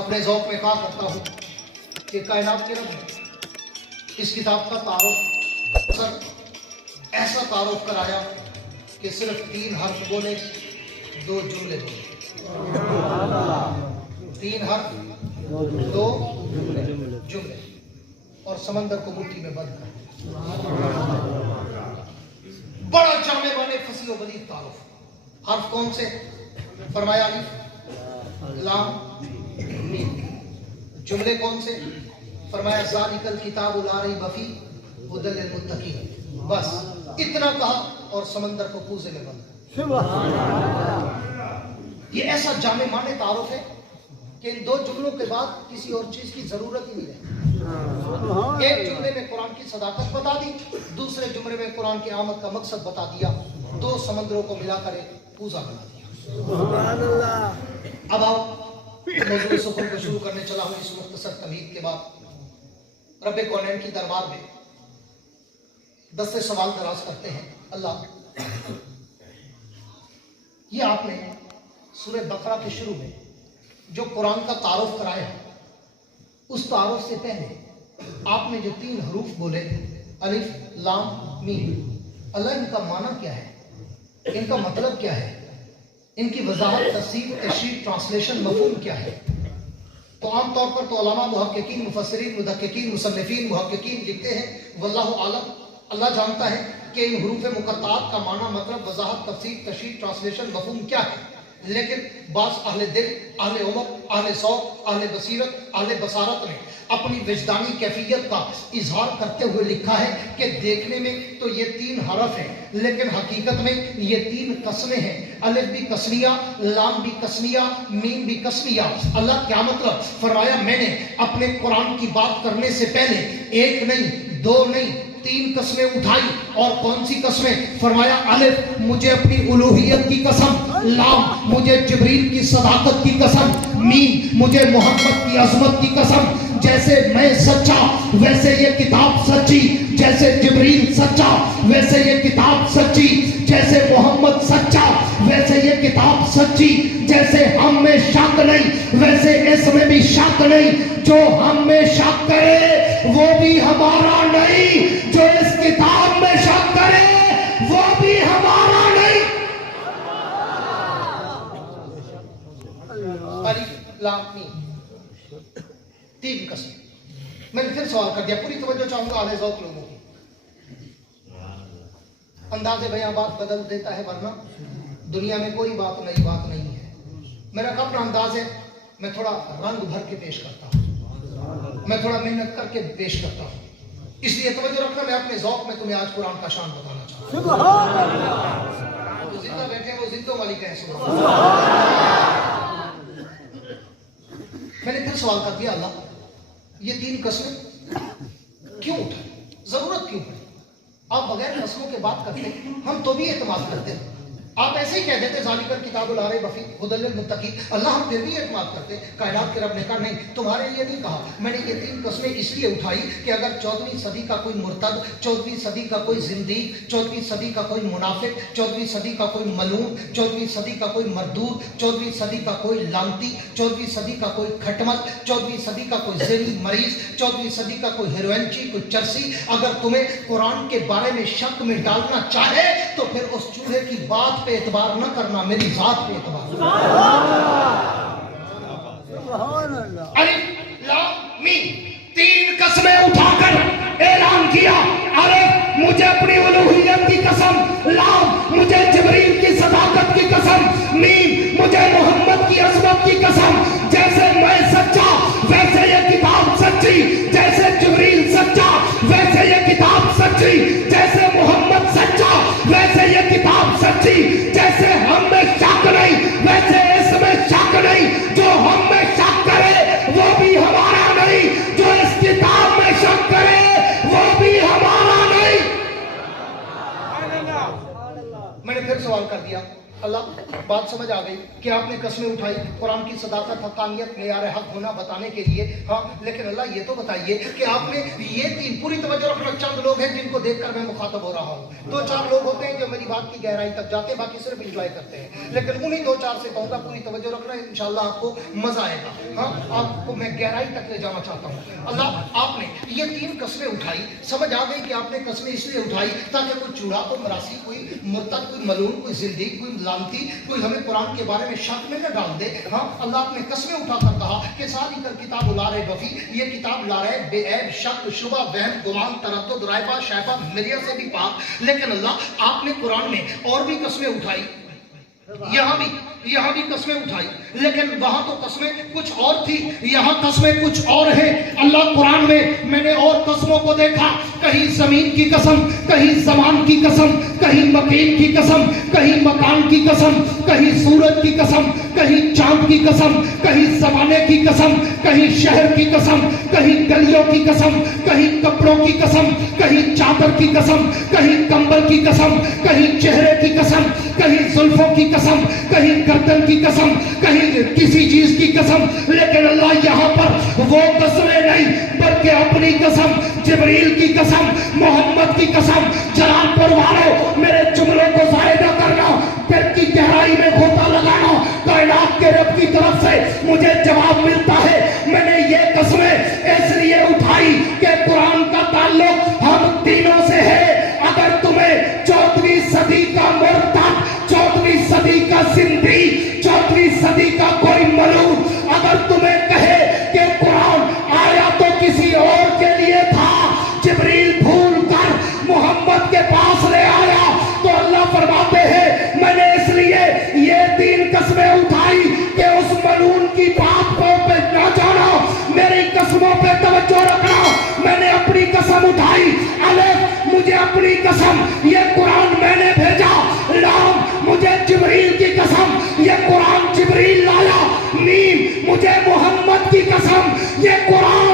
अपने ज़ौक़ में कहा करता हूँ कि कायनात के रब ने इस किताब का तारुफ सर ऐसा तारुफ कराया कि सिर्फ 3 हर्फ बोले, 2 जुमले बोले। 3 हर्फ 2 जुमले और समंदर को मुट्ठी में बंद कर। बड़ा जामे माने फसी व बलीग तारुफ। हर्फ कौन से? फरमाया अलिफ लाम मीम। जुमले कौन से? फरमाया ज़ालिकल किताबु ला रैब फ़ीह हुदल लिल मुत्तक़ीन। बस इतना कहा और समंदर को कूजे में बंद कर। ये ऐसा जामे माने तारुफ है कि इन 2 जुमलों के बाद किसी और चीज की जरूरत ही नहीं है। एक जुमले में कुरान की सदाकत बता दी, दूसरे जुमले में कुरान की आमद का मकसद बता दिया, 2 समंदरों को मिलाकर एक पूजा बना दिया। अब आओ मौजूद सुकून को शुरू करने चला हूं इस मुख्तसर तमहीद के बाद। रब्बे कौनैन की दरबार में 10 से सवाल दराज करते हैं। अल्लाह, ये आपने सूरह बकरा के शुरू में जो कुरान का तारुफ कराया है, उस तारुफ से पहले आपने जो 3 हरूफ बोले अलिफ लाम मीम, अल्लाह इनका माना क्या है, इनका मतलब क्या है, इनकी वजाहत तफसीर तशरीह ट्रांसलेशन मफहूम क्या है? तो आम तौर पर तो उलमा मुहक्किकीन मुफस्सिरीन मुदक्किकीन मुसन्निफीन मुहक्किकीन लिखते हैं वल्लाहु आलम, अल्लाह जानता है कि इन हरूफ मुक़त्ताअत का माना मतलब वजाहत तफसीर तशरीह ट्रांसलेशन मफहूम क्या है। लेकिन बास अहले दिल, अहले उमर, अहले सौक़, अहले बसीरत, अहले बसारत ने अपनी विजदानी कैफियत का इजहार करते हुए लिखा है कि देखने में तो ये 3 हरफ हैं, लेकिन हकीकत में ये 3 कसमें हैं। अलिफ भी कसमिया, लाम भी कसमिया, मीम भी कसमिया। अल्लाह क्या मतलब? फरमाया मैंने अपने कुरान की बात करने से पहले 1 नहीं 2 नहीं 3 कस्में उठाई। और कौन सी कस्में? फरमाया अलिफ मुझे अपनी उलूहियत की कसम, लाम मुझे जिब्रील की सदाकत की कसम, मीम मुझे मोहम्मद की अजमत की कसम। जैसे मैं सच्चा वैसे ये किताब सच्ची, जैसे जिब्रील सच्चा वैसे ये किताब सच्ची, जैसे मोहम्मद सच्चा वैसे ये किताब सच्ची, जैसे हम में शक नहीं वैसे इसमें भी शक नहीं। जो हम में शक करे वो भी हमारा नहीं, जो इस किताब में शक करे वो भी हमारा नहीं। अलिफ लाम मीम 3 कसम। मैंने फिर सवाल कर दिया, पूरी तवज्जो चाहूंगा आले ज़ौक़ लोगों की। अंदाज़े बयां बात बदल देता है, वरना दुनिया में कोई बात नई बात नहीं है। मेरा अपना अंदाज है, मैं थोड़ा रंग भर के पेश करता हूँ, मैं थोड़ा मेहनत करके पेश करता हूँ। इसलिए तवज्जो रखना, मैं अपने ज़ौक़ में तुम्हें आज कुरान का शान बताना चाहता हूँ। जो जिंदा बैठे हैं वो जिंदों वाली कहें सुभान अल्लाह। मैंने फिर सवाल कर दिया, अल्लाह ये 3 कस्में क्यों उठाई, जरूरत क्यों पड़ी? आप बगैर कस्मों के बात करते, हम तो भी एतमाद करते। आप ऐसे ही कह देते ज़ालिकल किताबु ला रैब फ़ीह हुदल लिल मुत्तक़ीन, अल्लाह हम फिर भी एतमाद करते। कायनात के रब ने कहा नहीं, तुम्हारे लिए नहीं कहा। मैंने ये 3 कस्में इसलिए उठाई कि अगर 14वीं सदी का कोई मुर्तद, 14वीं सदी का कोई जिंदीक, 14वीं सदी का कोई मुनाफिक, 14वीं सदी का कोई मलून, 14वीं सदी का कोई मरदूद, 14वीं सदी का कोई लानती, 14वीं सदी का कोई खटमल, 14वीं सदी का कोई ज़हनी मरीज, 14वीं सदी का कोई हेरोइनची, कोई चरसी, अगर तुम्हें कुरान के बारे में शक में डालना चाहे तो फिर उस चूहे की बात पे एतबार न करना, मेरी जात पे एतबार। अलिफ लाम मीम 3 कस्में उठाकर ऐलान किया, अलिफ मुझे अपनी उलूहियत की कसम, लाम मुझे जिब्रील की सदाकत की कसम, मीम मुझे मोहम्मद की अजमत की कसम। जैसे मैं सच्चा वैसे ये किताब सच्ची, जैसे जिब्रील सच्चा वैसे ये किताब सच्ची, जैसे मोहम्मद सच्चा वैसे ये किताब सच्ची, जैसे हम में शक नहीं वैसे इसमें शक नहीं। जो हम में शक करे वो भी हमारा नहीं, जो इस किताब में शक करे वो भी हमारा नहीं। मैंने फिर सवाल कर दिया, अल्लाह बात समझ आ गई कि आपने कस्में उठाई कुरान की सदाकत, हक्कानियत, मेयार हक होना बताने के लिए। हाँ, लेकिन अल्लाह ये तो बताइए कि आपने ये तीन, पूरी तवज्जो रखना, चंद लोग हैं जिनको देखकर मैं मुखातब हो रहा हूँ। 2-4 लोग होते हैं जो मेरी बात की गहराई तक जाते हैं, बाकी सिर्फ एंजॉय करते हैं, लेकिन उन्हीं 2-4 से कहूँगा पूरी तवज्जो रखना, इंशाल्लाह आपको मजा आएगा। हाँ, आपको मैं गहराई तक ले जाना चाहता हूँ। अल्लाह आपने ये 3 कस्में उठाई, समझ आ गई कि आपने कस्में इसलिए उठाई ताकि कोई चूड़ा, कोई मरासी, कोई मुर्तद, कोई मलून, कोई जिंदगी, कोई लानती, कोई हमें कुरान के बारे में शक में न डाल दे। हाँ, अल्लाह आपने कस्में उठाकर कहा कि सारी कर किताब ला रहे वफी, ये किताब ला रहे बेऐब, शक, शुबा, वहम, गुमान, तरद्दुद, रायबा, शैबा, मिरिया से भी पाक। लेकिन अल्लाह आपने कुरान में और भी कस्में उठाई, यहाँ भी कस्में उठाई, लेकिन वहां तो कस्में कुछ और थी, यहाँ कस्में कुछ और है। अल्लाह कुरान में मैंने और कस्मों को देखा, कहीं जमीन की कसम, कहीं जमान की कसम, कहीं मकीन की कसम, कहीं मकान की कसम, कहीं सूरज की कसम, कहीं चांद की कसम, कहीं जमाने की कसम, कहीं शहर की कसम, कहीं गलियों की कसम, कहीं कपड़ों की कसम, कहीं चादर की कसम, कहीं कंबल की कसम, कहीं चेहरे की कसम, कहीं जुल्फों की कसम, कहीं गर्दन की कसम, कहीं किसी चीज की कसम। लेकिन अल्लाह यहाँ पर वो कसमें नहीं, बल्कि अपनी कसम, जिब्रील की कसम, मोहम्मद की कसम। जलालपुर वालों, मेरे जुमलों को ज़ाया न करना, दिल की गहराई में गोता लगाना। कायनात के रब की तरफ से मुझे जवाब मिलता है। मैंने ये कस्में इसलिए उठाई कि कुरान का ताल्लुक हम तीनों से है। अगर तुम्हें 14वीं सदी का मुर्तद, 14वीं सदी का सिंधी, 14वीं सदी का कोई मलून अगर तुम्हें कहे कि कुरान आया तो किसी और के लिए था, जिब्रील भूल कर मोहम्मद के पास ले आया, तो अल्लाह फरमाते हैं मैंने इसलिए ये 3 कस्में उठाई कि उस मलून की बात को पे ना जाना, मेरी कसमों पे तवज्जो रखना। मैंने अपनी कसम उठाई, अलफ मुझे अपनी कसम, ये कुरान मैंने भेजा। लाम मुझे जिब्रील की कसम, ये कुरान जिब्रील लाया। मीम मुझे मोहम्मद की कसम, ये कुरान